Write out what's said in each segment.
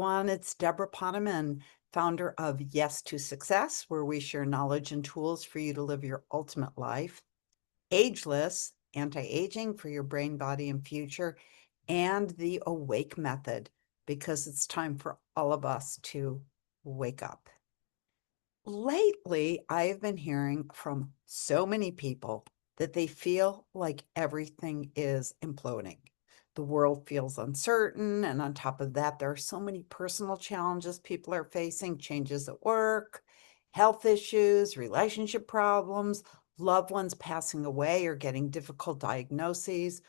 everyone. It's Debra Poneman, founder of Yes to Success, where we share knowledge and tools for you to live your ultimate life. Ageless, anti-aging for your brain, body, and future, and the Awake Method, because it's time for all of us to wake up. Lately, I've been hearing from so many people that they feel like everything is imploding. The world feels uncertain. And on top of that, there are so many personal challenges people are facing, changes at work, health issues, relationship problems, loved ones passing away or getting difficult diagnoses.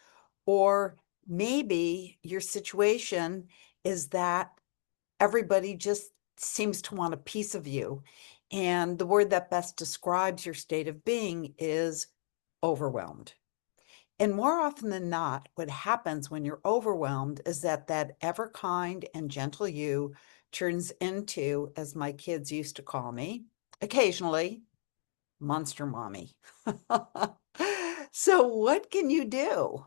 Or maybe your situation is that everybody just seems to want a piece of you. And the word that best describes your state of being is overwhelmed. And more often than not, what happens when you're overwhelmed is that ever kind and gentle you turns into, as my kids used to call me, occasionally, monster mommy. So, what can you do?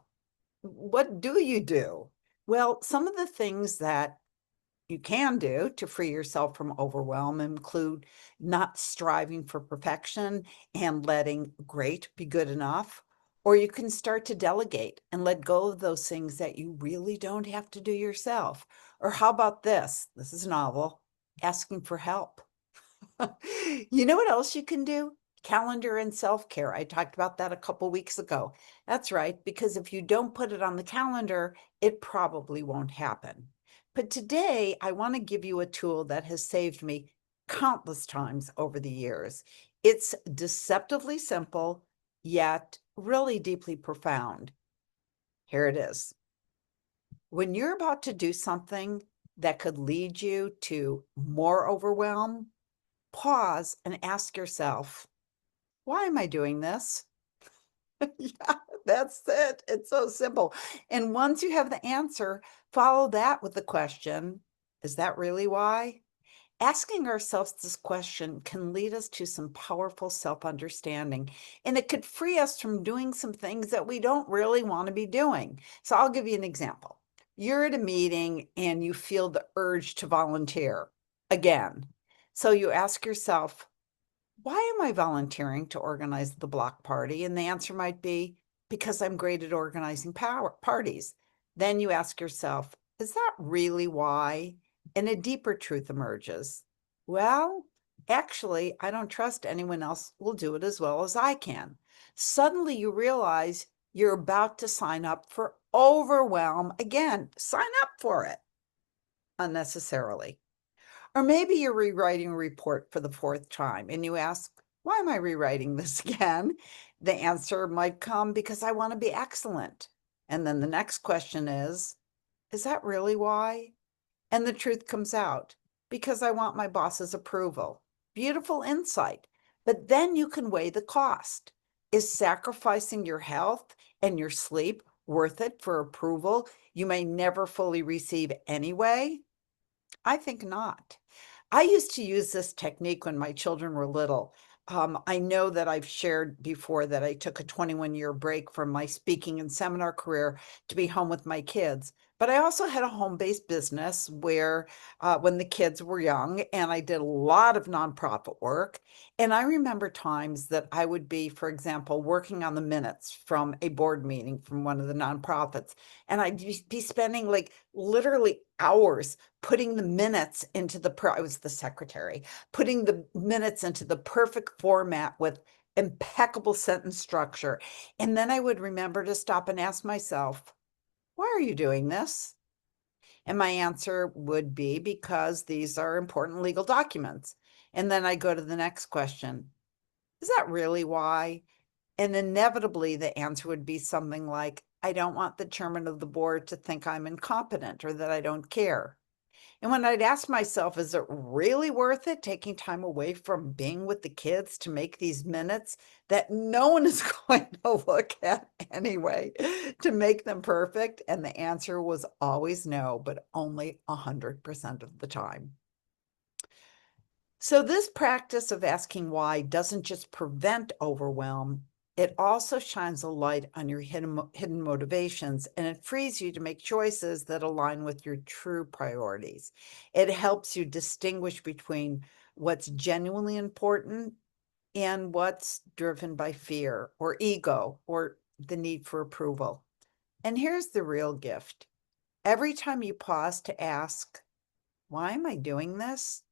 What do you do? Well, some of the things that you can do to free yourself from overwhelm include not striving for perfection and letting great be good enough. Or you can start to delegate and let go of those things that you really don't have to do yourself. Or how about this? This is novel, asking for help. You know what else you can do? Calendar and self care. I talked about that a couple weeks ago. That's right, because if you don't put it on the calendar, it probably won't happen. But today, I want to give you a tool that has saved me countless times over the years. It's deceptively simple, yet really deeply profound. Here it is. When you're about to do something that could lead you to more overwhelm, pause and ask yourself, why am I doing this? Yeah, that's it. It's so simple. And once you have the answer, follow that with the question, is that really why? Asking ourselves this question can lead us to some powerful self understanding, and it could free us from doing some things that we don't really want to be doing. So, I'll give you an example. You're at a meeting and you feel the urge to volunteer again. So, you ask yourself, why am I volunteering to organize the block party? And the answer might be because I'm great at organizing parties. Then you ask yourself, is that really why? And a deeper truth emerges. Well, actually, I don't trust anyone else will do it as well as I can. Suddenly you realize you're about to sign up for overwhelm again. Sign up for it unnecessarily. Or maybe you're rewriting a report for the fourth time and you ask, why am I rewriting this again? The answer might come because I want to be excellent. And then the next question is that really why? And the truth comes out because I want my boss's approval. Beautiful insight. But then you can weigh the cost. Is sacrificing your health and your sleep worth it for approval you may never fully receive anyway? I think not. I used to use this technique when my children were little. I know that I've shared before that I took a 21-year break from my speaking and seminar career to be home with my kids. But I also had a home-based business where, when the kids were young, and I did a lot of nonprofit work. And I remember times that I would be, for example, working on the minutes from a board meeting from one of the nonprofits, and I'd be spending like literally hours putting the minutes into I was the secretary, putting the minutes into the perfect format with impeccable sentence structure. And then I would remember to stop and ask myself, why are you doing this? And my answer would be because these are important legal documents. And then I go to the next question. Is that really why? And inevitably, the answer would be something like, I don't want the chairman of the board to think I'm incompetent or that I don't care. And when I'd ask myself, is it really worth it taking time away from being with the kids to make these minutes that no one is going to look at anyway to make them perfect? And the answer was always no, but only 100% of the time. So, this practice of asking why doesn't just prevent overwhelm, It also shines a light on your hidden motivations, and it frees you to make choices that align with your true priorities. It helps you distinguish between what's genuinely important and what's driven by fear or ego or the need for approval. And here's the real gift. Every time you pause to ask, why am I doing this?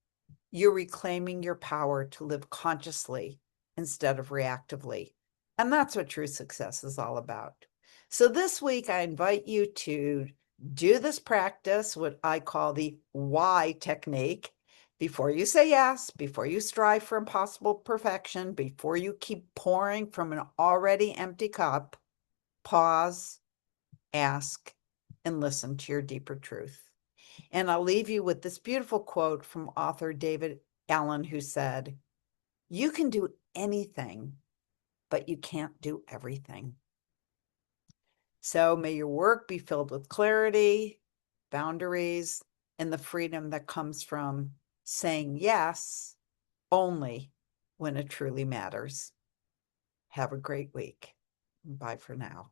You're reclaiming your power to live consciously instead of reactively. And that's what true success is all about. So this week, I invite you to do this practice, what I call the why technique. Before you say yes, before you strive for impossible perfection, before you keep pouring from an already empty cup, pause, ask, and listen to your deeper truth. And I'll leave you with this beautiful quote from author David Allen, who said, "You can do anything, but you can't do everything." So may your work be filled with clarity, boundaries, and the freedom that comes from saying yes only when it truly matters. Have a great week. Bye for now.